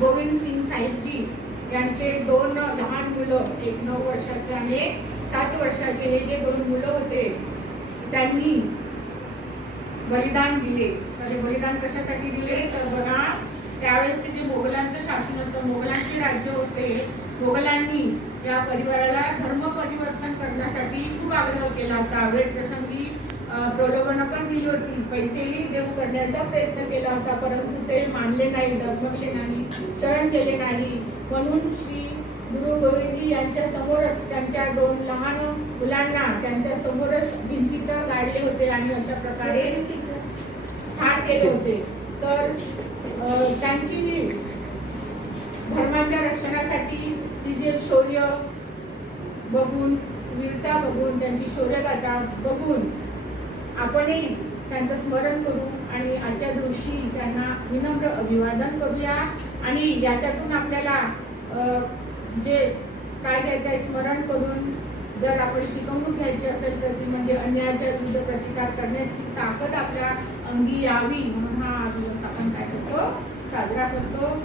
गोविंद सिंग साहिबजी यांचे 2 लहान मुलं, एक 9 वर्षाचे आणि 7 वर्षाचे, हे जे 2 मुलं होते त्यांनी बलिदान दिले. तर बलिदान कशासाठी दिले तर बघा, त्यावेळेस जे मोगलांचं शासन होतं, मोगलांचे राज्य होते, मोगलांनी या परिवाराला धर्म परिवर्तन करण्यासाठी खूप आग्रह केला होता. वेळ प्रसंगी प्रलोभनं पण दिली होती, पैसेही देऊ करण्याचा प्रयत्न केला होता, परंतु ते मानले नाही, डगमगले नाही, शरण गेले नाही. म्हणून श्री गुरु गोविंदजी यांच्या समोरच त्यांच्या 2 लहान मुलांना त्यांच्या समोरच भिंतीत गाडले होते आणि अशा प्रकारे ठार केले होते. तर त्यांची जी धर्माच्या रक्षणासाठी ती जे शौर्य बघून, वीरता बघून, त्यांची शौर्यगाथा बघून आपणही त्यांचं स्मरण करू आणि आजच्या दिवशी त्यांना विनम्र अभिवादन करूया. आणि याच्यातून आपल्याला जे काय द्यायचं आहे स्मरण करून जर आपण शिकवणूक घ्यायची असेल तर ती म्हणजे अन्यायाच्या विरुद्ध प्रतिकार करण्याची ताकद आपल्या अंगी यावी म्हणून हा दिवस आपण काय करतो, साजरा करतो.